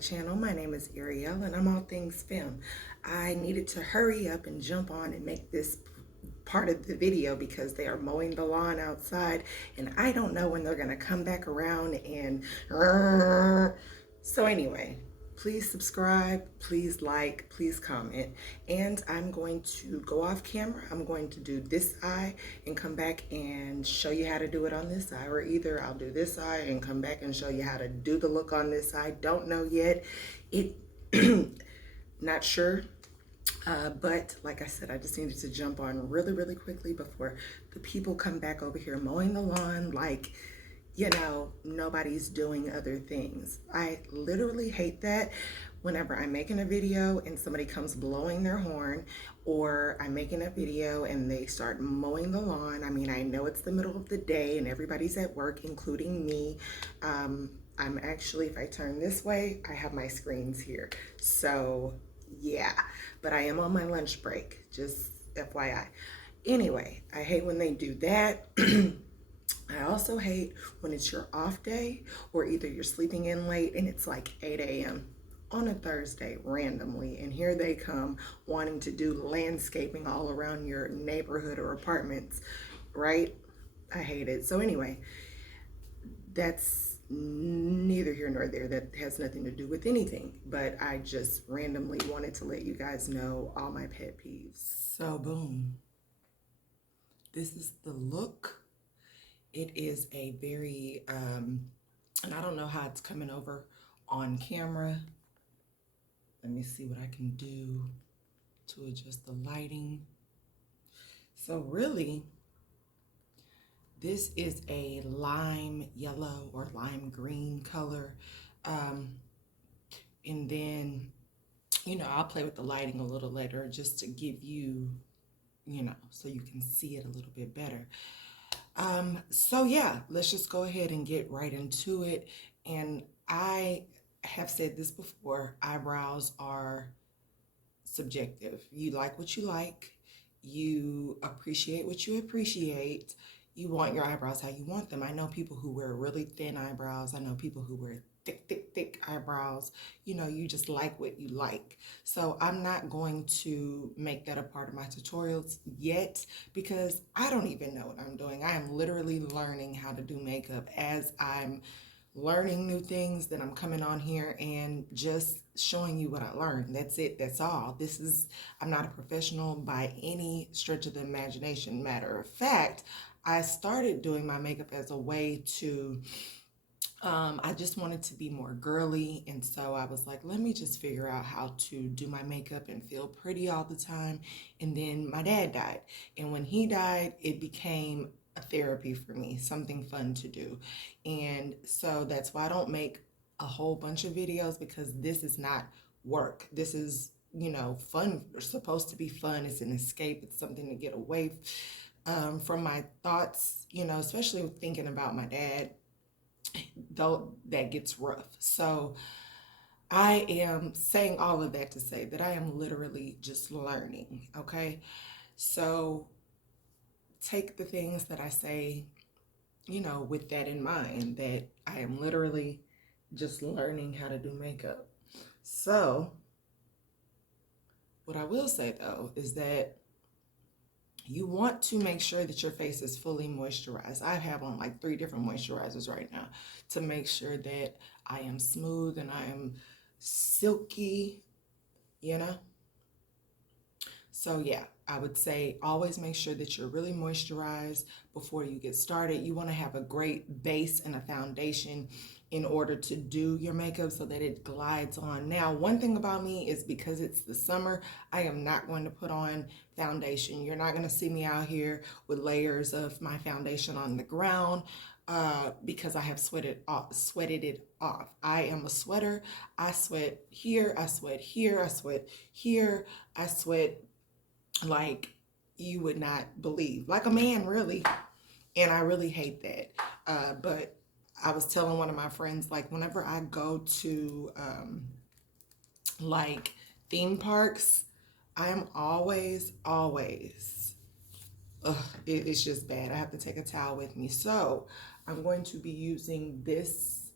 channel. My name is Ariel and I'm all things film. I needed to hurry up and jump on and make this part of the video because they are mowing the lawn outside and I don't know when they're gonna come back around and so anyway, please subscribe, please like, please comment, and I'm going to go off camera. I'm going to do this eye and come back and show you how to do it on this eye, or either I'll do this eye and come back and show you how to do the look on this eye. Don't know yet. It not sure. But like I said, I just needed to jump on really quickly before the people come back over here mowing the lawn like, you know, nobody's doing other things. I literally hate that whenever I'm making a video and somebody comes blowing their horn, or I'm making a video and they start mowing the lawn. I mean, I know it's the middle of the day and everybody's at work, including me. I'm actually, if I turn this way, I have my screens here. So yeah, but I am on my lunch break, just FYI. Anyway, I hate when they do that. I also hate when it's your off day, or either you're sleeping in late and it's like 8 a.m. on a Thursday randomly, and here they come wanting to do landscaping all around your neighborhood or apartments, right? I hate it. So anyway, that's neither here nor there. That has nothing to do with anything, but I just randomly wanted to let you guys know all my pet peeves. So boom, this is the look. It is a very, and I don't know how it's coming over on camera. Let me see what I can do to adjust the lighting. So really, this is a lime yellow or lime green color. And then, you know, I'll play with the lighting a little later just to give you, you know, so you can see it a little bit better. So yeah, let's just go ahead and get right into it. And I have said this before, eyebrows are subjective. You like what you like, you appreciate what you appreciate, you want your eyebrows how you want them. I know people who wear really thin eyebrows. I know people who wear thick eyebrows. You know, you just like what you like. So I'm not going to make that a part of my tutorials yet because I don't even know what I'm doing. I am literally learning how to do makeup as I'm learning new things. That I'm coming on here and just showing you what I learned. That's it. That's all. I'm not a professional by any stretch of the imagination. Matter of fact, I started doing my makeup as a way to I just wanted to be more girly, and so I was like, let me just figure out how to do my makeup and feel pretty all the time. And then my dad died, and when he died, it became a therapy for me, something fun to do. And so that's why I don't make a whole bunch of videos, because this is not work. This is, you know, fun. It's supposed to be fun. It's an escape. It's something to get away from my thoughts, you know, especially thinking about my dad, though that gets rough. So I am saying all of that to say that I am literally just learning, okay? So take the things that I say, you know, with that in mind, that I am literally just learning how to do makeup. So what I will say though is that you want to make sure that your face is fully moisturized. I have on like 3 different moisturizers right now to make sure that I am smooth and I am silky, you know? So yeah, I would say always make sure that you're really moisturized before you get started. You want to have a great base and a foundation in order to do your makeup so that it glides on. Now, one thing about me is because it's the summer, I am not going to put on foundation. You're not going to see me out here with layers of my foundation on the ground because I have sweated it off. I am a sweater. I sweat here, I sweat here, I sweat here, I sweat like you would not believe, like a man really, and I really hate that. But I was telling one of my friends, like whenever I go to like theme parks, I'm always it's just bad. I have to take a towel with me. So I'm going to be using this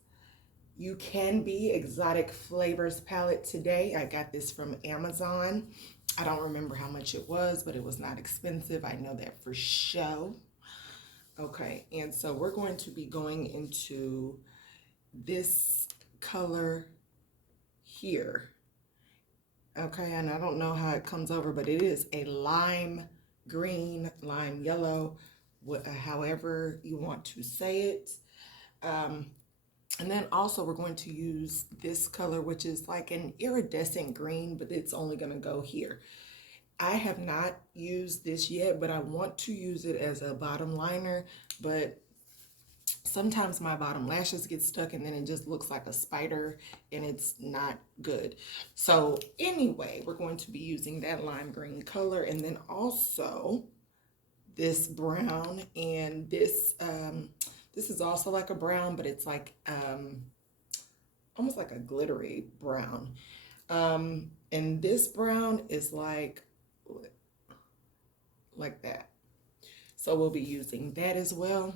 You Can Be Exotic Flavors palette today. I got this from Amazon. I don't remember how much it was, but it was not expensive. I know that for sure. Okay, and so we're going to be going into this color here. Okay, and I don't know how it comes over, but it is a lime green, lime yellow, however you want to say it. And then also we're going to use this color, which is like an iridescent green, but it's only going to go here. I have not used this yet, but I want to use it as a bottom liner, but sometimes my bottom lashes get stuck and then it just looks like a spider and it's not good. So anyway, we're going to be using that lime green color, and then also this brown, and this is also like a brown, but it's like almost like a glittery brown. And this brown is like that. So we'll be using that as well.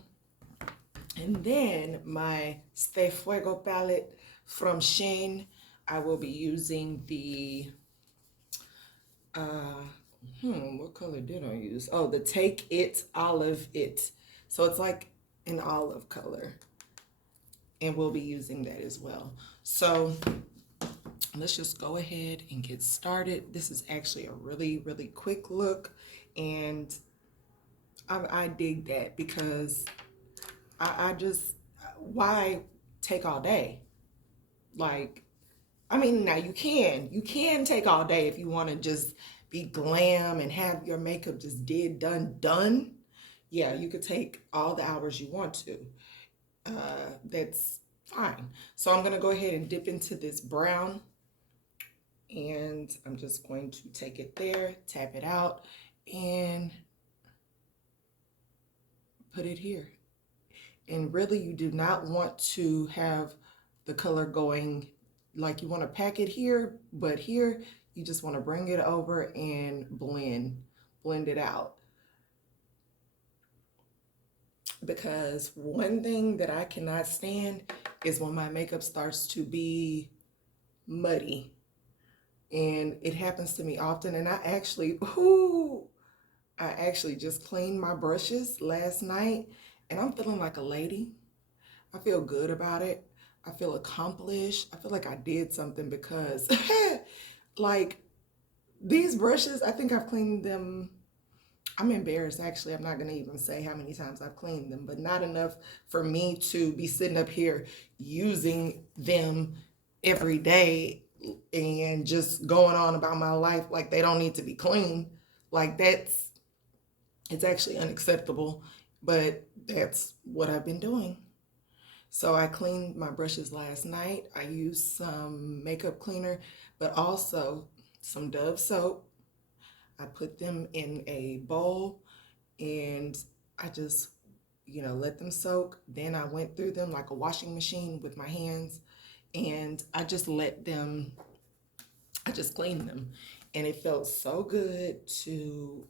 And then my Stay Fuego palette from Shein, I will be using the, what color did I use? Oh, the Take It Olive It. So it's like an olive color. And we'll be using that as well. So let's just go ahead and get started. This is actually a really, really quick look. And I dig that because I just, why take all day? Like, I mean, now you can take all day if you want to just be glam and have your makeup just done. Yeah, you could take all the hours you want to. That's fine. So I'm going to go ahead and dip into this brown, and I'm just going to take it there, tap it out, and put it here. And really, you do not want to have the color going, like you want to pack it here, but here you just want to bring it over and blend it out. Because one thing that I cannot stand is when my makeup starts to be muddy. And it happens to me often. And I actually just cleaned my brushes last night, and I'm feeling like a lady. I feel good about it. I feel accomplished. I feel like I did something because like these brushes, I think I've cleaned them. I'm embarrassed, actually. I'm not going to even say how many times I've cleaned them, but not enough for me to be sitting up here using them every day and just going on about my life like they don't need to be clean. Like it's actually unacceptable, but that's what I've been doing. So I cleaned my brushes last night. I used some makeup cleaner, but also some Dove soap. I put them in a bowl and I just, let them soak. Then I went through them like a washing machine with my hands, and I just cleaned them. And it felt so good to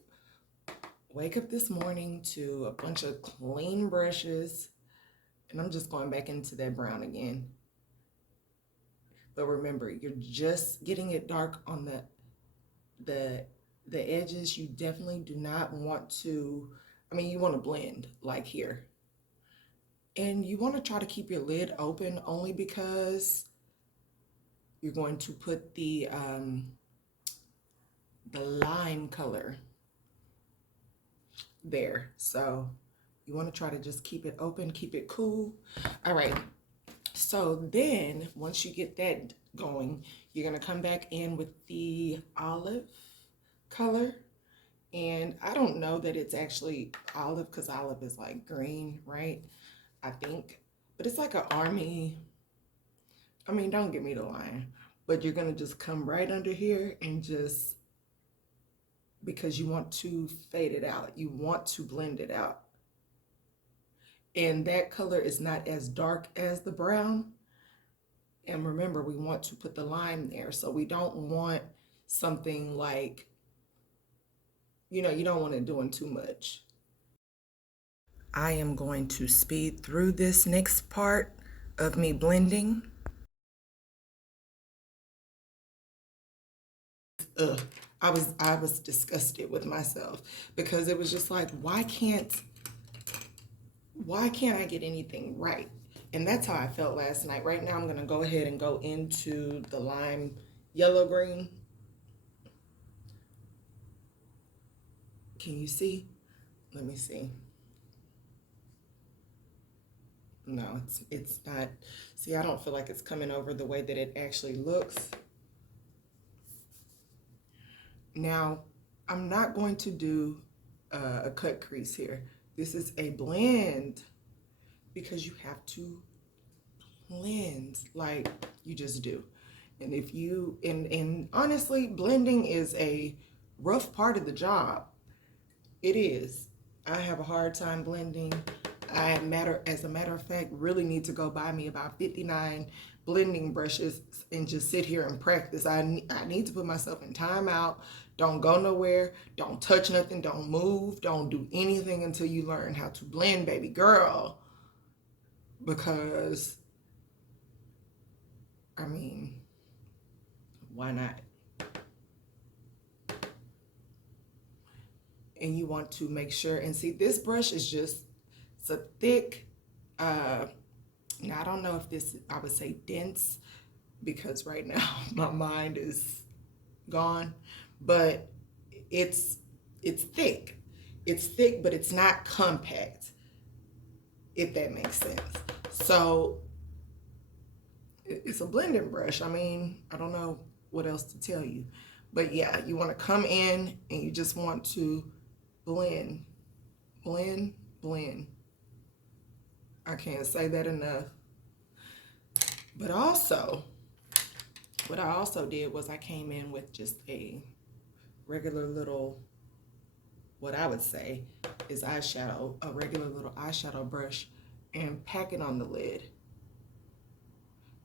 wake up this morning to a bunch of clean brushes. And I'm just going back into that brown again. But remember, you're just getting it dark on the edges. You definitely do not want to, you want to blend like here. And you want to try to keep your lid open only because you're going to put the lime color there. So you want to try to just keep it open, keep it cool. All right. So then once you get that going, you're going to come back in with the olive color. And I don't know that it's actually olive because olive is like green, right? I think. But it's like an army. Don't get me to lying. But you're going to just come right under here and just, because you want to fade it out. You want to blend it out. And that color is not as dark as the brown. And remember, we want to put the lime there. So we don't want something like, you don't want it doing too much. I am going to speed through this next part of me blending. ugh. I was disgusted with myself because it was just like, why can't I get anything right? And that's how I felt last night. Right now I'm gonna go ahead and go into the lime yellow green. Can you see? Let me see. No, it's not. See, I don't feel like it's coming over the way that it actually looks. Now, I'm not going to do a cut crease here. This is a blend because you have to blend like you just do. And if you, and honestly, blending is a rough part of the job. It is. I have a hard time blending. As a matter of fact, really need to go buy me about 59 blending brushes and just sit here and practice. I need to put myself in timeout. Don't go nowhere. Don't touch nothing. Don't move. Don't do anything until you learn how to blend, baby girl. Because, I mean, why not? And you want to make sure, and see, this brush is just, it's a thick, now I don't know if this, I would say dense, because right now my mind is gone, but it's thick. It's thick, but it's not compact, if that makes sense. So it's a blending brush. I mean, I don't know what else to tell you, but yeah, you want to come in and you just want to blend, blend, blend. I can't say that enough. But also, what I also did was I came in with just a regular little, what I would say is eyeshadow, a regular little eyeshadow brush, and pack it on the lid.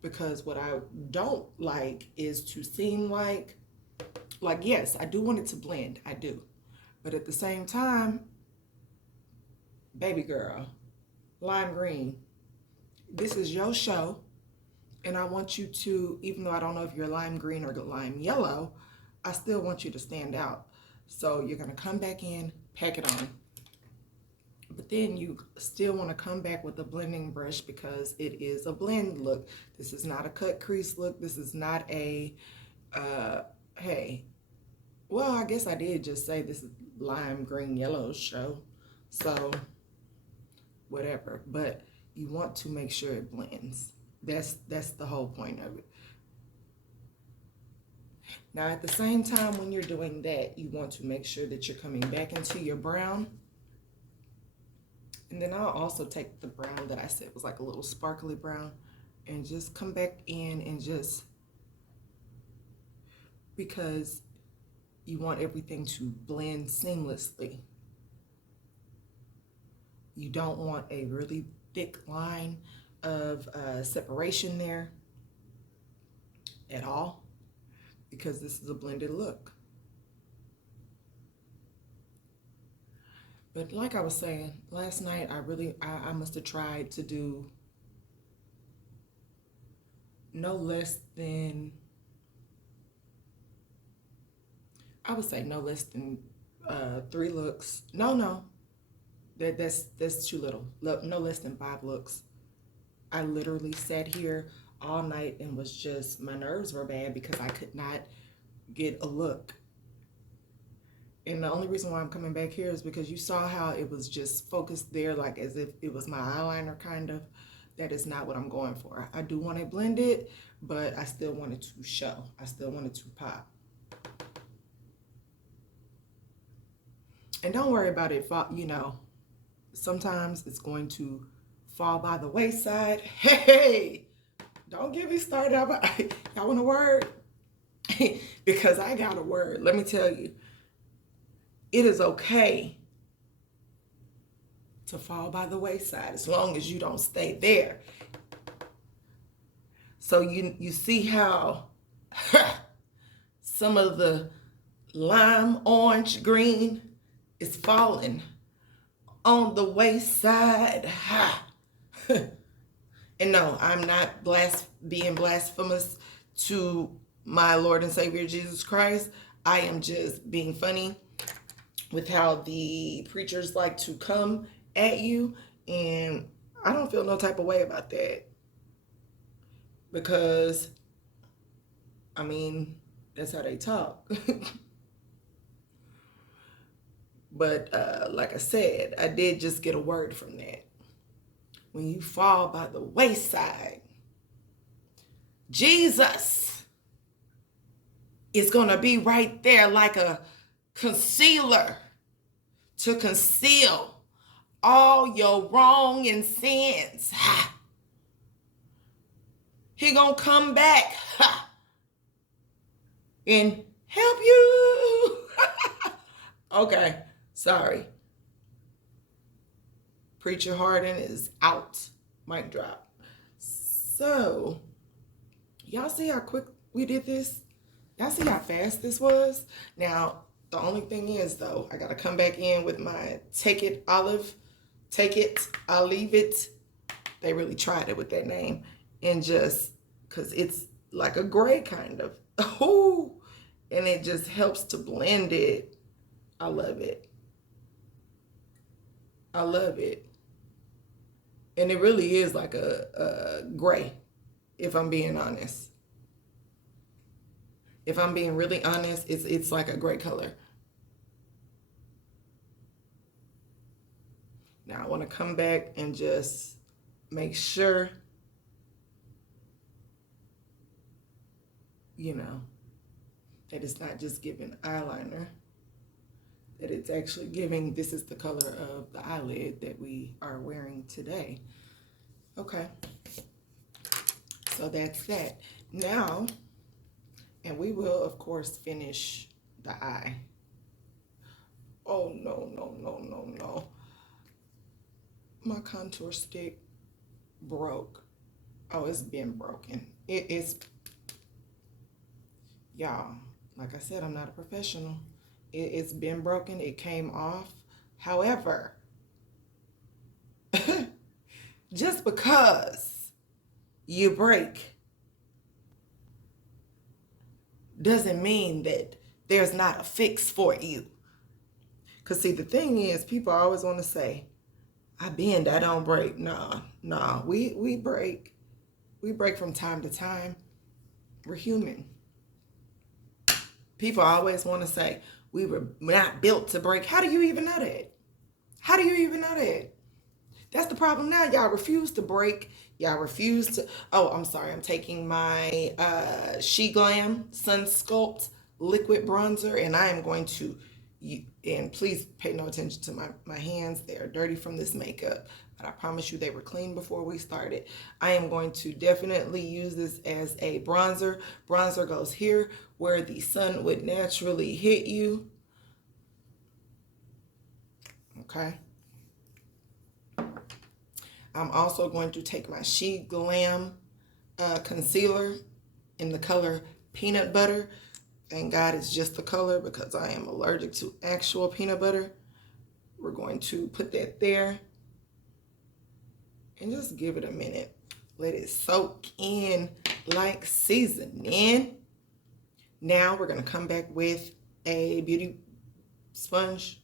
Because what I don't like is to seem like, yes, I do want it to blend, I do. But at the same time, baby girl, lime green, this is your show. And I want you to, even though I don't know if you're lime green or lime yellow, I still want you to stand out. So you're gonna come back in, pack it on. But then you still wanna come back with a blending brush because it is a blend look. This is not a cut crease look. This is not a, hey, well, I guess I did just say this is lime green yellow show. So whatever, but you want to make sure it blends. That's the whole point of it. Now at the same time when you're doing that, you want to make sure that you're coming back into your brown. And then I'll also take the brown that I said was like a little sparkly brown and just come back in and just, because you want everything to blend seamlessly. You don't want a really thick line of separation there at all, because this is a blended look. But like I was saying, last night I must have tried to do no less than, I would say no less than 3 looks. No, that's too little. No less than 5 looks. I literally sat here all night and was just, my nerves were bad because I could not get a look. And the only reason why I'm coming back here is because you saw how it was just focused there, like as if it was my eyeliner kind of. That is not what I'm going for. I do want it blended, but I still want it to show. I still want it to pop. And don't worry about it, you know, sometimes it's going to fall by the wayside. Hey, don't get me started. Y'all want a word? Because I got a word. Let me tell you, it is okay to fall by the wayside as long as you don't stay there. So you see how some of the lime, orange, green is falling on the wayside. And no, I'm not being blasphemous to my Lord and Savior Jesus Christ. I am just being funny with how the preachers like to come at you. And I don't feel no type of way about that. Because, I mean, that's how they talk. But like I said, I did just get a word from that. When you fall by the wayside, Jesus is going to be right there like a concealer to conceal all your wrong and sins. He going to come back and help you. Okay, sorry. Preacher Harden is out. Mic drop. So, y'all see how quick we did this? Y'all see how fast this was? Now, the only thing is, though, I got to come back in with my Take It, I'll Leave It. They really tried it with that name. And just, because it's like a gray kind of. Oh, and it just helps to blend it. I love it. I love it. And it really is like a gray, if I'm being honest. If I'm being really honest, it's like a gray color. Now I want to come back and just make sure, you know, that it's not just giving eyeliner, that it's actually giving, this is the color of the eyelid that we are wearing today. Okay. So that's that. Now, and we will, of course, finish the eye. Oh, no, no, no, no, no. My contour stick broke. Oh, it's been broken. It's, y'all, like I said, I'm not a professional. It's been broken. It came off. However, just because you break doesn't mean that there's not a fix for you. Because see, the thing is, people always want to say, I bend, I don't break. Nah, we break. We break from time to time. We're human. People always want to say, we were not built to break. How do you even know that? How do you even know that? That's the problem now. Y'all refuse to break. Y'all refuse to. Oh, I'm sorry. I'm taking my She Glam Sun Sculpt Liquid Bronzer, and I am going to, and please pay no attention to my hands. They are dirty from this makeup, but I promise you they were clean before we started. I am going to definitely use this as a bronzer. Bronzer goes here where the sun would naturally hit you. Okay. I'm also going to take my She Glam concealer in the color Peanut Butter. Thank God it's just the color because I am allergic to actual peanut butter. We're going to put that there and just give it a minute. Let it soak in like seasoning. Now we're going to come back with a beauty sponge.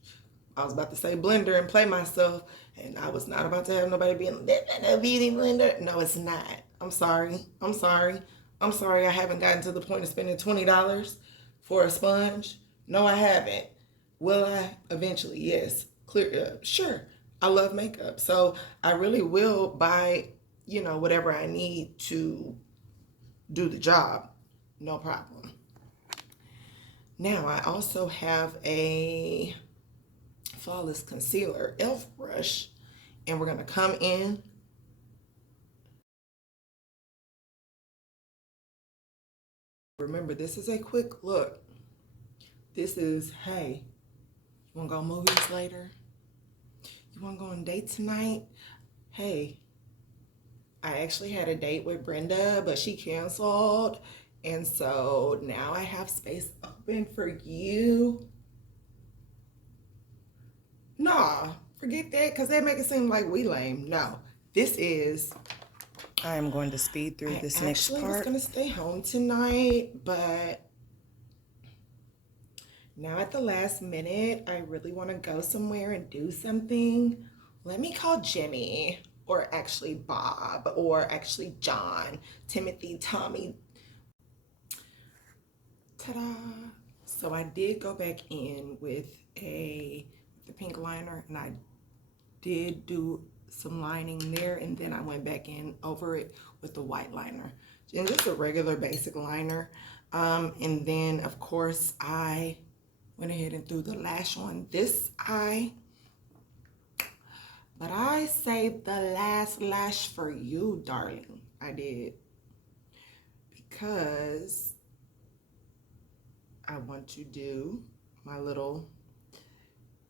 I was about to say blender and play myself, and I was not about to have nobody being a beauty blender. No, it's not. I'm sorry. I haven't gotten to the point of spending $20 for a sponge. No, I haven't. Will I eventually? Yes. Clear. Sure. I love makeup, so I really will buy, whatever I need to do the job. No problem. Now I also have a Flawless Concealer e.l.f. brush, and we're going to come in. Remember, this is a quick look. This is, hey, you want to go movies later? You want to go on a date tonight? Hey, I actually had a date with Brenda, but she canceled. And so now I have space open for you. Nah, forget that, because they make it seem like we lame. No, this is... I am going to speed through this next part. I was going to stay home tonight, but Now at the last minute, I really want to go somewhere and do something. Let me call Jimmy, or actually Bob, or actually John, Timothy, Tommy. Ta-da! So I did go back in with the pink liner, and I did do some lining there, and then I went back in over it with the white liner, and just a regular basic liner. And then of course I went ahead and threw the lash on this eye, but I saved the last lash for you, darling. I did, because I want to do my little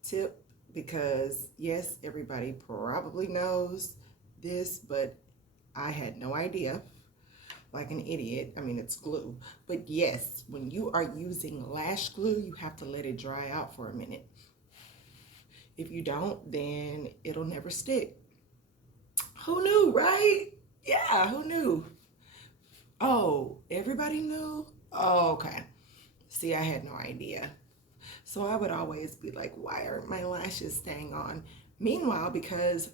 tip, because yes, everybody probably knows this, but I had no idea, like an idiot. I mean, it's glue, but yes, when you are using lash glue, you have to let it dry out for a minute. If you don't, then it'll never stick. Who knew, right? Yeah, who knew? Oh, everybody knew? Oh, okay. See, I had no idea. So I would always be like, why aren't my lashes staying on? Meanwhile, because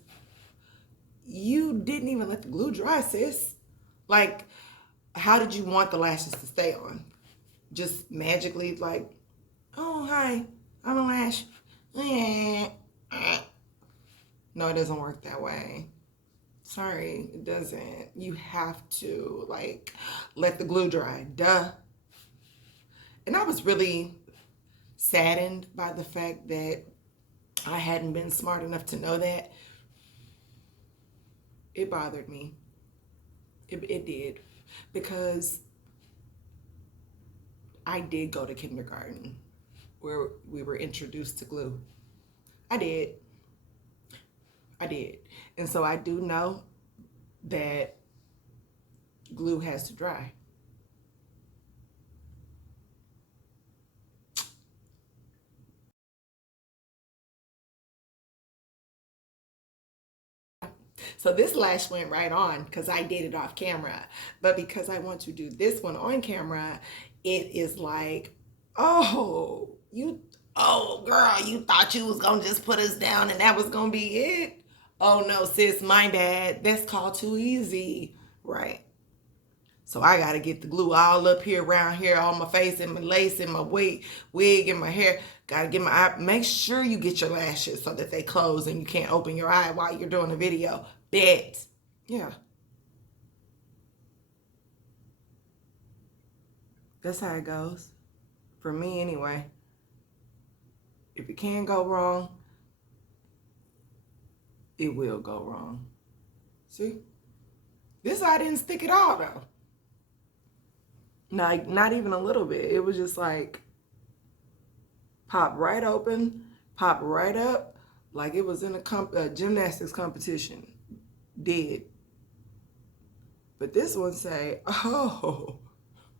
you didn't even let the glue dry, sis. Like, how did you want the lashes to stay on? Just magically, like, oh, hi, I'm a lash. No, it doesn't work that way. Sorry, it doesn't. You have to, like, let the glue dry. Duh. And I was really saddened by the fact that I hadn't been smart enough to know that. It bothered me. It did. Because I did go to kindergarten where we were introduced to glue. I did. I did. And so I do know that glue has to dry. So this lash went right on because I did it off camera. But because I want to do this one on camera, it is like, oh, oh girl, you thought you was gonna just put us down and that was gonna be it? Oh no, sis, my bad. That's called too easy. Right. So I gotta get the glue all up here, around here, on my face and my lace and my wig and my hair. Gotta get my eye. Make sure you get your lashes so that they close and you can't open your eye while you're doing a video. Bet. Yeah. That's how it goes. For me anyway. If it can go wrong, it will go wrong. See? This eye didn't stick at all though. Like, not even a little bit. It was just like pop right open, pop right up, like it was in a gymnastics competition. Did. But this one say, oh,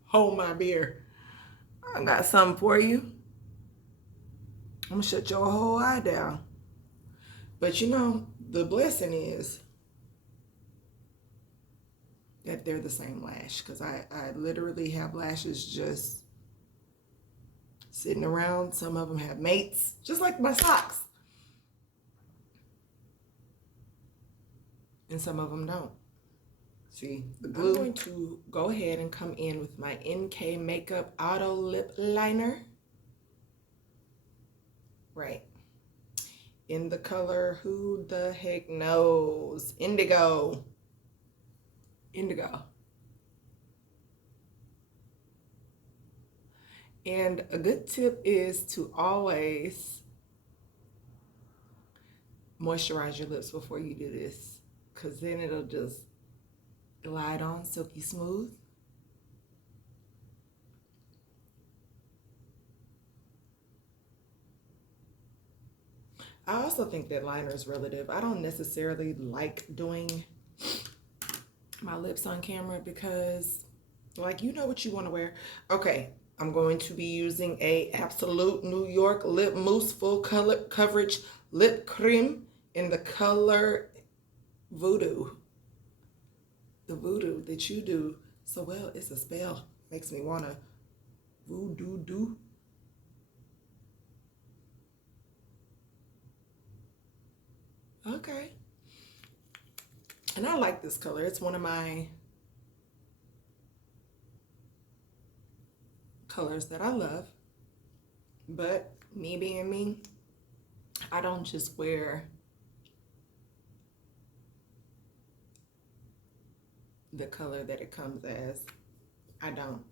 hold my beer. I got something for you. I'm gonna shut your whole eye down. But you know, the blessing is that they're the same lash, because I literally have lashes just sitting around. Some of them have mates, just like my socks. And some of them don't. See, the glue. I'm going to go ahead and come in with my NK Makeup Auto Lip Liner. Right. In the color, who the heck knows? Indigo. Indigo. And a good tip is to always moisturize your lips before you do this, because then it'll just glide on silky smooth. I also think that liner is relative. I don't necessarily like doing my lips on camera because, like, you know what you want to wear. Okay, I'm going to be using a Absolute New York Lip Mousse Full Color Coverage Lip Cream in the color Voodoo. The voodoo that you do so well. It's a spell. Makes me want to voodoo do. Okay. And I like this color. It's one of my colors that I love. But me being me, I don't just wear the color that it comes as. I don't.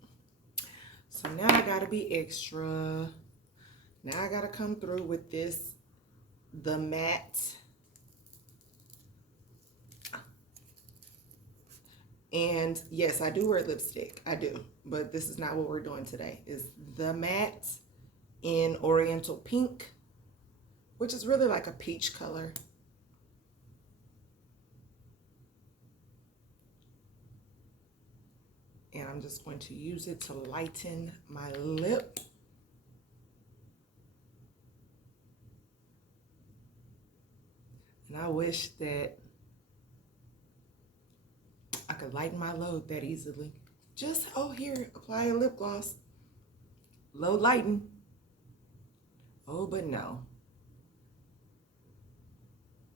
So now I gotta be extra. Now I gotta come through with this, the matte. And yes, I do wear lipstick. I do. But this is not what we're doing today. It's the matte in Oriental Pink, which is really like a peach color. And I'm just going to use it to lighten my lip. And I wish that I could lighten my load that easily. Just, oh, here, apply a lip gloss. Load lighten. Oh, but no.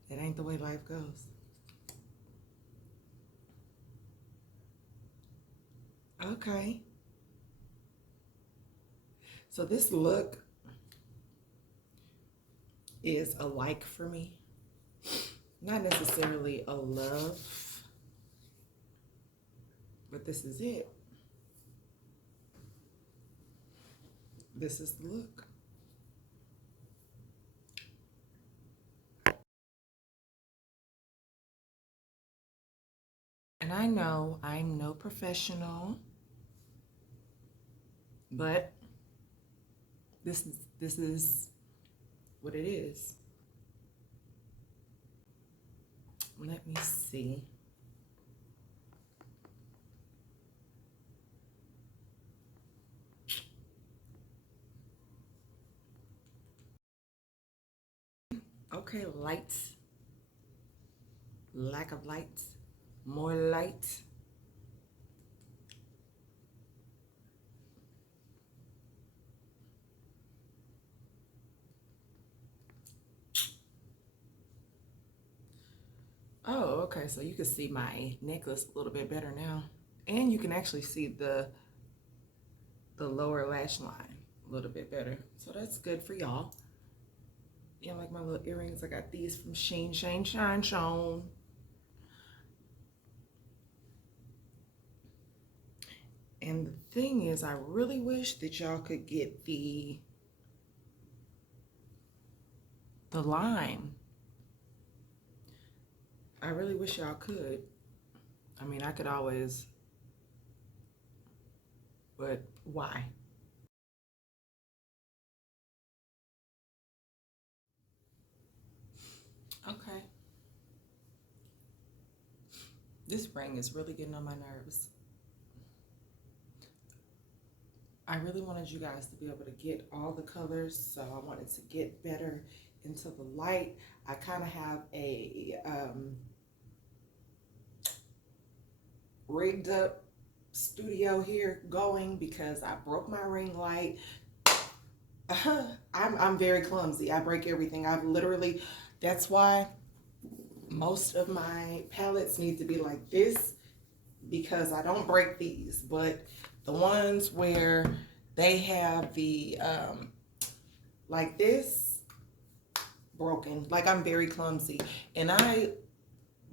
That ain't the way life goes. Okay. So this look is a like for me. Not necessarily a love, but this is it. This is the look. And I know I'm no professional, but this is what it is. Let me see. Okay, lights. Lack of lights. More light. Oh, okay, so you can see my necklace a little bit better now. And you can actually see the lower lash line a little bit better. So that's good for y'all. Yeah, like my little earrings. I got these from Sheen, Shane, Shine, Shone. And the thing is, I really wish that y'all could get the lime. I really wish y'all could. I mean, I could always, but why? Okay. This ring is really getting on my nerves. I really wanted you guys to be able to get all the colors, so I wanted to get better into the light. I kind of have a rigged up studio here going because I broke my ring light. I'm very clumsy. I break everything. I've literally, that's why most of my palettes need to be like this, because I don't break these, but the ones where they have the like this broken, like I'm very clumsy, and I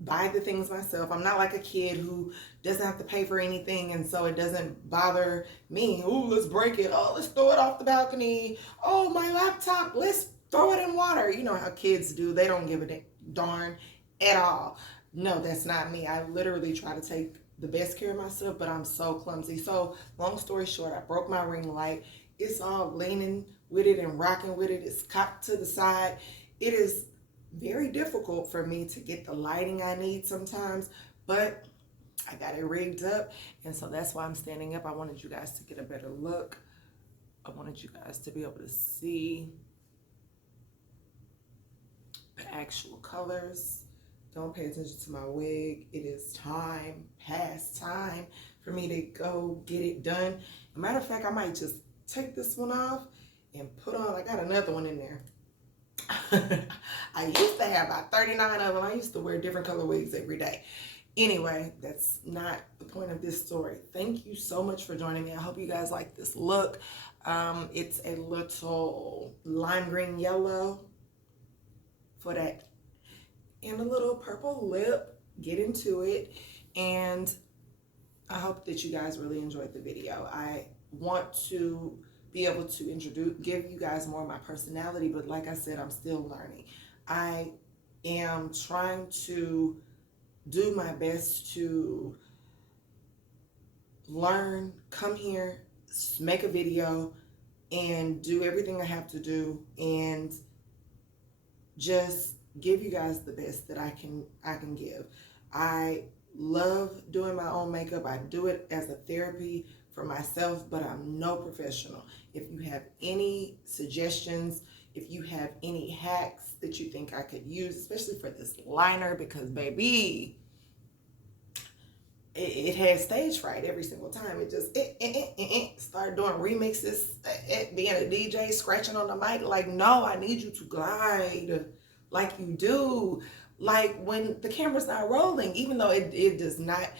buy the things myself. I'm not like a kid who doesn't have to pay for anything, and so it doesn't bother me. Oh, let's break it. Oh, let's throw it off the balcony. Oh, my laptop, let's throw it in water. You know how kids do. They don't give a darn at all. No, that's not me. I literally try to take the best care of myself, but I'm so clumsy. So long story short, I broke my ring light. It's all leaning with it and rocking with it. It's cocked to the side. It is very difficult for me to get the lighting I need sometimes, but I got it rigged up, and so that's why I'm standing up. I wanted you guys to get a better look. I wanted you guys to be able to see the actual colors. Don't pay attention to my wig. It is time, past time for me to go get it done. As a matter of fact, I might just take this one off and put on, I got another one in there. I used to have about 39 of them. I used to wear different color wigs every day. Anyway, that's not the point of this story. Thank you so much for joining me. I hope you guys like this look. It's a little lime green yellow for that, and a little purple lip. Get into it. And I hope that you guys really enjoyed the video. I want to be able to give you guys more of my personality, but like I said, I'm still learning. I am trying to do my best to learn, come here, make a video, and do everything I have to do, and just give you guys the best that I can give. I love doing my own makeup. I do it as a therapy for myself, but I'm no professional. If you have any suggestions, if you have any hacks that you think I could use, especially for this liner, because baby, it has stage fright every single time. It just start doing remixes, being a DJ, scratching on the mic. Like, no, I need you to glide like you do, like when the camera's not rolling. Even though it does not,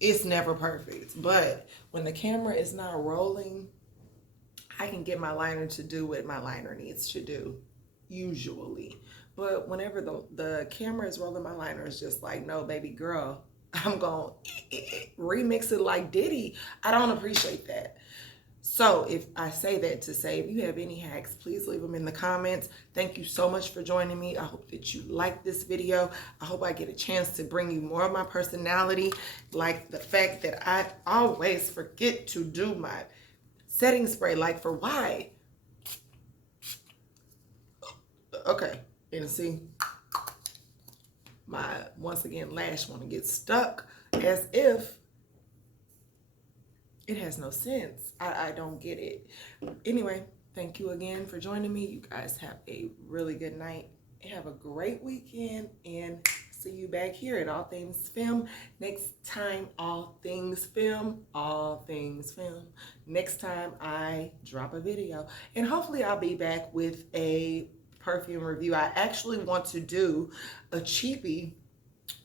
it's never perfect, but when the camera is not rolling, I can get my liner to do what my liner needs to do, usually. But whenever the camera is rolling, my liner is just like, no, baby girl, I'm going to remix it like Diddy. I don't appreciate that. So if I say that to say, if you have any hacks, please leave them in the comments. Thank you so much for joining me. I hope that you like this video. I hope I get a chance to bring you more of my personality, like the fact that I always forget to do my setting spray, like for why? Okay, and see, my, once again, lash want to get stuck as if it has no sense. I don't get it. Anyway, thank you again for joining me. You guys have a really good night. Have a great weekend, and see you back here at All Things Film next time. All Things Film, All Things Film. Next time I drop a video, and hopefully I'll be back with a perfume review. I actually want to do a cheapie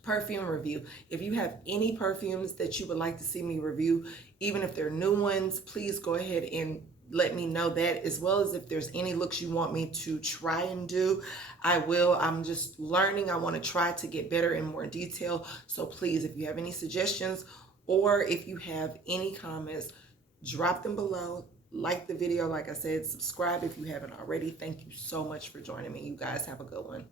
perfume review. If you have any perfumes that you would like to see me review, even if they're new ones, please go ahead and let me know that, as well as if there's any looks you want me to try and do, I will. I'm just learning. I want to try to get better in more detail. So please, if you have any suggestions or if you have any comments, drop them below. Like the video, like I said, subscribe if you haven't already. Thank you so much for joining me. You guys have a good one.